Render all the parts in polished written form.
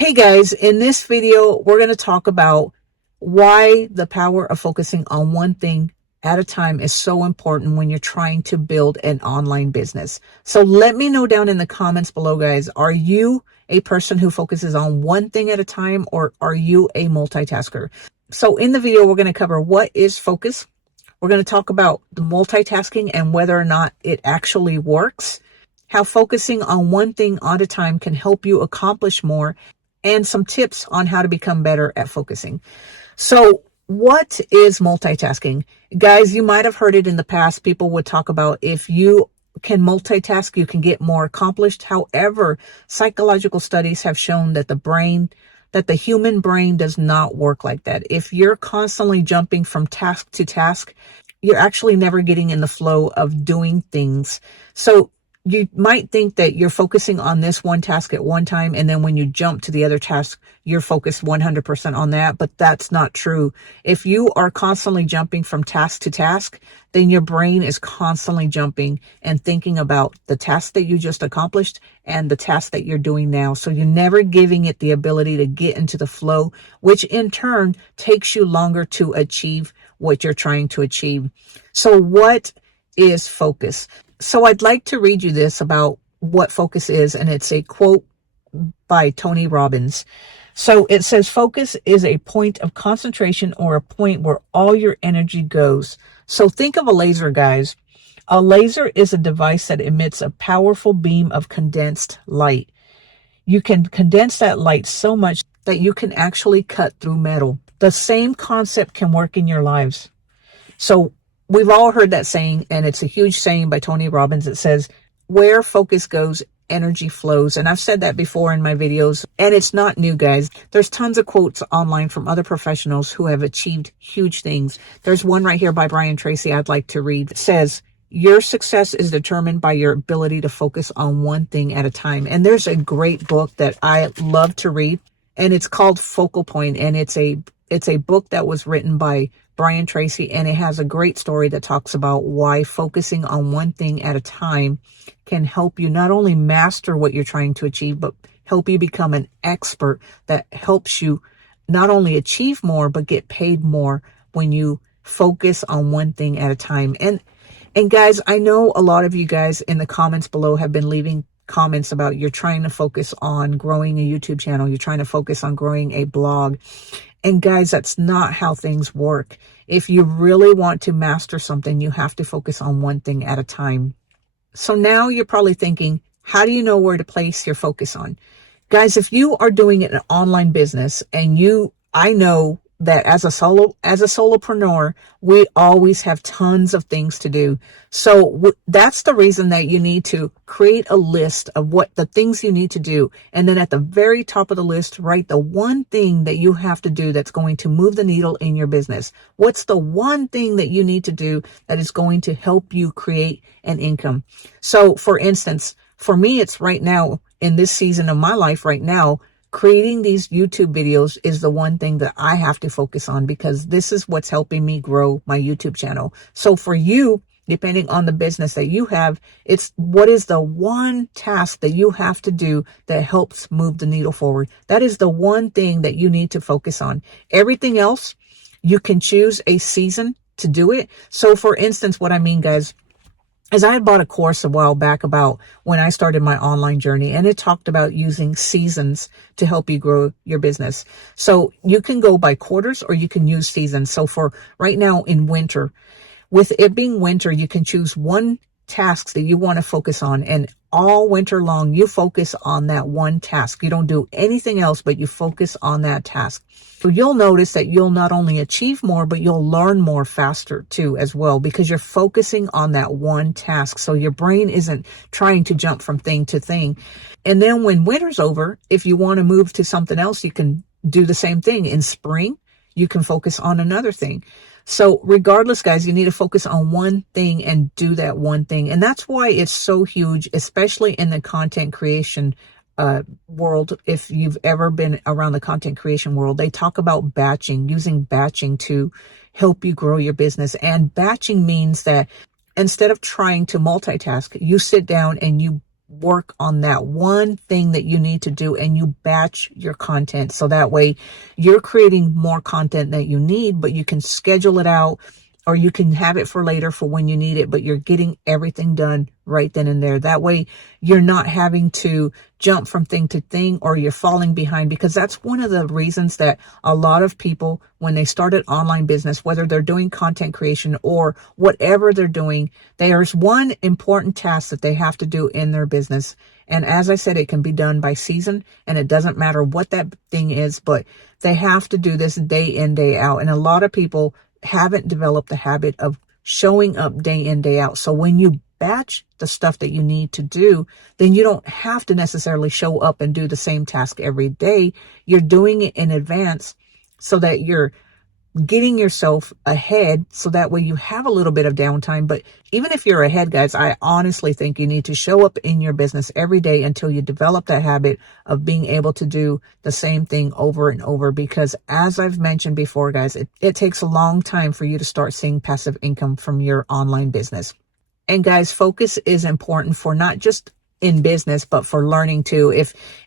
Hey guys, in this video, we're going to talk about why the power of focusing on one thing at a time is so important when you're trying to build an online business. So let me know down in the comments below, guys, are you a person who focuses on one thing at a time, or are you a multitasker? So in the video, we're going to cover what is focus. We're going to talk about the multitasking and whether or not it actually works, how focusing on one thing at a time can help you accomplish more, and some tips on how to become better at focusing. So what is multitasking? Guys, you might have heard it in the past. People would talk about if you can multitask, you can get more accomplished. However, psychological studies have shown that the human brain does not work like that. If you're constantly jumping from task to task, you're actually never getting in the flow of doing things. So you might think that you're focusing on this one task at one time, and then when you jump to the other task, you're focused 100% on that, but that's not true. If you are constantly jumping from task to task, then your brain is constantly jumping and thinking about the task that you just accomplished and the task that you're doing now. So you're never giving it the ability to get into the flow, which in turn takes you longer to achieve what you're trying to achieve. So what is focus? So I'd like to read you this about what focus is, and it's a quote by Tony Robbins. So it says, focus is a point of concentration or a point where all your energy goes. So think of a laser, guys. A laser is a device that emits a powerful beam of condensed light. You can condense that light so much that you can actually cut through metal. The same concept can work in your lives. So we've all heard that saying, and it's a huge saying by Tony Robbins. It says, where focus goes, energy flows. And I've said that before in my videos, and it's not new, guys. There's tons of quotes online from other professionals who have achieved huge things. There's one right here by Brian Tracy I'd like to read. It says, your success is determined by your ability to focus on one thing at a time. And there's a great book that I love to read, and it's called Focal Point, and it's a book that was written by Brian Tracy, and it has a great story that talks about why focusing on one thing at a time can help you not only master what you're trying to achieve, but help you become an expert that helps you not only achieve more, but get paid more when you focus on one thing at a time. And guys, I know a lot of you guys in the comments below have been leaving comments about you're trying to focus on growing a YouTube channel. You're trying to focus on growing a blog. And guys, that's not how things work. If you really want to master something, you have to focus on one thing at a time. So now you're probably thinking, how do you know where to place your focus on? Guys, if you are doing an online business, and I know that as a solopreneur, we always have tons of things to do. So that's the reason that you need to create a list of what the things you need to do. And then at the very top of the list, write the one thing that you have to do that's going to move the needle in your business. What's the one thing that you need to do that is going to help you create an income? So for instance, for me, it's right now in this season of my life right now, creating these YouTube videos is the one thing that I have to focus on, because this is what's helping me grow my YouTube channel. So for you, depending on the business that you have, it's what is the one task that you have to do that helps move the needle forward. That is the one thing that you need to focus on. Everything else, you can choose a season to do it. So for instance, what I mean, guys, as I had bought a course a while back about when I started my online journey, and it talked about using seasons to help you grow your business. So you can go by quarters or you can use seasons. So for right now in winter, with it being winter, you can choose one task that you want to focus on, and all winter long, you focus on that one task. You don't do anything else, but you focus on that task. So you'll notice that you'll not only achieve more, but you'll learn more faster too as well, because you're focusing on that one task. So your brain isn't trying to jump from thing to thing. And then when winter's over, if you want to move to something else, you can do the same thing. In spring, you can focus on another thing. So regardless, guys, you need to focus on one thing and do that one thing. And that's why it's so huge, especially in the content creation world. If you've ever been around the content creation world, they talk about batching, using batching to help you grow your business. And batching means that instead of trying to multitask, you sit down and you work on that one thing that you need to do, and you batch your content. So that way you're creating more content that you need, but you can schedule it out, or you can have it for later for when you need it, but you're getting everything done right then and there. That way you're not having to jump from thing to thing, or you're falling behind, because that's one of the reasons that a lot of people, when they start an online business, whether they're doing content creation or whatever they're doing, there's one important task that they have to do in their business. And as I said, it can be done by season, and it doesn't matter what that thing is, but they have to do this day in, day out. And a lot of people haven't developed the habit of showing up day in, day out. So when you batch the stuff that you need to do, then you don't have to necessarily show up and do the same task every day. You're doing it in advance so that you're getting yourself ahead, so that way you have a little bit of downtime. But even if you're ahead, guys, I honestly think you need to show up in your business every day until you develop that habit of being able to do the same thing over and over. Because as I've mentioned before, guys, it takes a long time for you to start seeing passive income from your online business. And guys, focus is important for not just in business, but for learning too.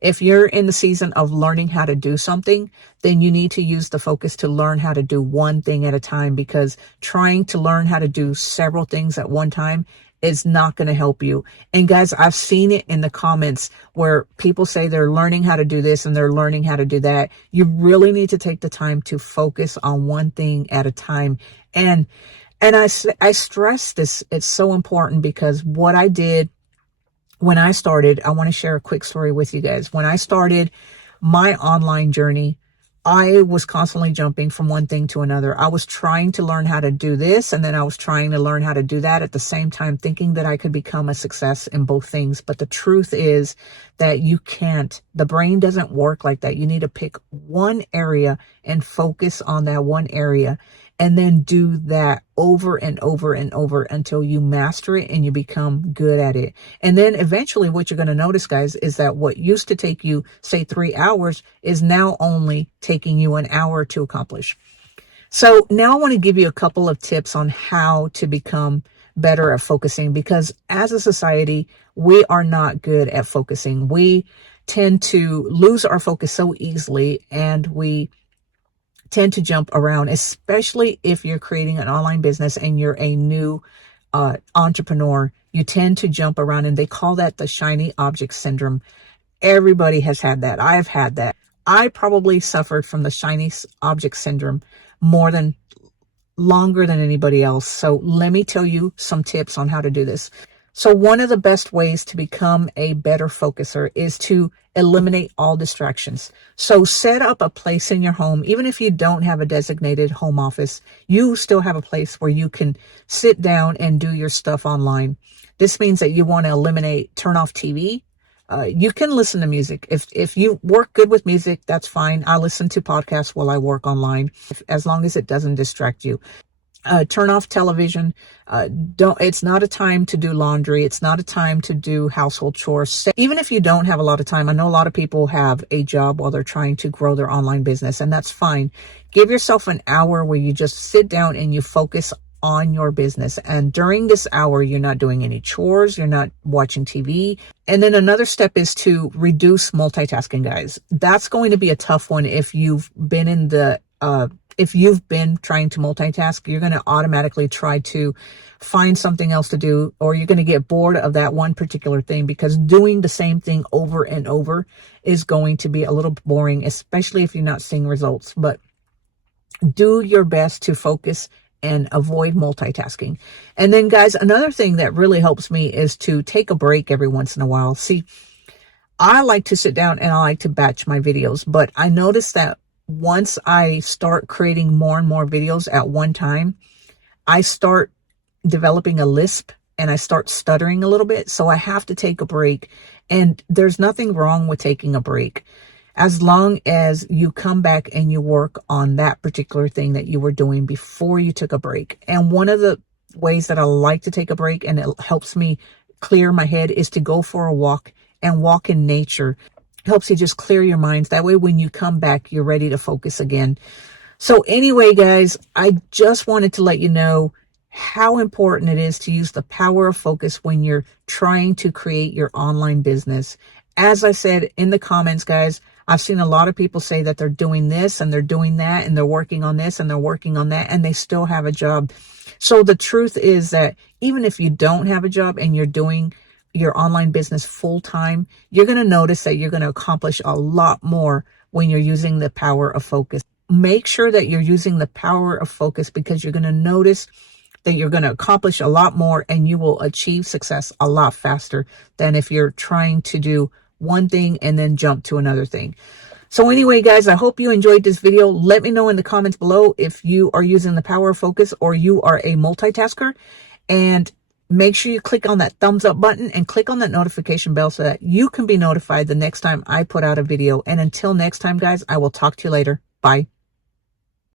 If you're in the season of learning how to do something, then you need to use the focus to learn how to do one thing at a time, because trying to learn how to do several things at one time is not going to help you. And guys, I've seen it in the comments where people say they're learning how to do this and they're learning how to do that. You really need to take the time to focus on one thing at a time. And I stress this. It's so important, because what I did when I started, I want to share a quick story with you guys. When I started my online journey, I was constantly jumping from one thing to another. I was trying to learn how to do this, and then I was trying to learn how to do that at the same time, thinking that I could become a success in both things. But the truth is that you can't. The brain doesn't work like that. You need to pick one area and focus on that one area, and then do that over and over and over until you master it and you become good at it. And then eventually what you're going to notice, guys, is that what used to take you, say, 3 hours is now only taking you an hour to accomplish. So now I want to give you a couple of tips on how to become better at focusing, because as a society, we are not good at focusing. We tend to lose our focus so easily, and we tend to jump around, especially if you're creating an online business and you're a new entrepreneur. You tend to jump around, and they call that the shiny object syndrome. Everybody has had that. I've had that. I probably suffered from the shiny object syndrome longer than anybody else. So let me tell you some tips on how to do this. So one of the best ways to become a better focuser is to eliminate all distractions. So set up a place in your home. Even if you don't have a designated home office, you still have a place where you can sit down and do your stuff online. This means that you want to turn off TV. You can listen to music. If you work good with music, that's fine. I listen to podcasts while I work online, as long as it doesn't distract you. Turn off television. It's not a time to do laundry. It's not a time to do household chores. Even if you don't have a lot of time, I know a lot of people have a job while they're trying to grow their online business, and that's fine. Give yourself an hour where you just sit down and you focus on your business. And during this hour, you're not doing any chores. You're not watching TV. And then another step is to reduce multitasking, guys. That's going to be a tough one if you've been trying to multitask. You're going to automatically try to find something else to do, or you're going to get bored of that one particular thing, because doing the same thing over and over is going to be a little boring, especially if you're not seeing results. But do your best to focus and avoid multitasking. And then, guys, another thing that really helps me is to take a break every once in a while. See, I like to sit down and I like to batch my videos, but I notice that once I start creating more and more videos at one time, I start developing a lisp and I start stuttering a little bit. So I have to take a break. And there's nothing wrong with taking a break, as long as you come back and you work on that particular thing that you were doing before you took a break. And one of the ways that I like to take a break, and it helps me clear my head, is to go for a walk and walk in nature. Helps you just clear your minds. That way, when you come back, you're ready to focus again. So anyway, guys, I just wanted to let you know, how important it is to use the power of focus when you're trying to create your online business. As I said in the comments, guys, I've seen a lot of people say that they're doing this and they're doing that and they're working on this and they're working on that and they still have a job. So the truth is that even if you don't have a job and you're doing your online business full time, you're going to notice that you're going to accomplish a lot more when you're using the power of focus. Make sure that you're using the power of focus, because you're going to notice that you're going to accomplish a lot more and you will achieve success a lot faster than if you're trying to do one thing and then jump to another thing. So anyway, guys, I hope you enjoyed this video. Let me know in the comments below if you are using the power of focus or you are a multitasker. And make sure you click on that thumbs up button and click on that notification bell so that you can be notified the next time I put out a video. And until next time, guys, I will talk to you later. Bye.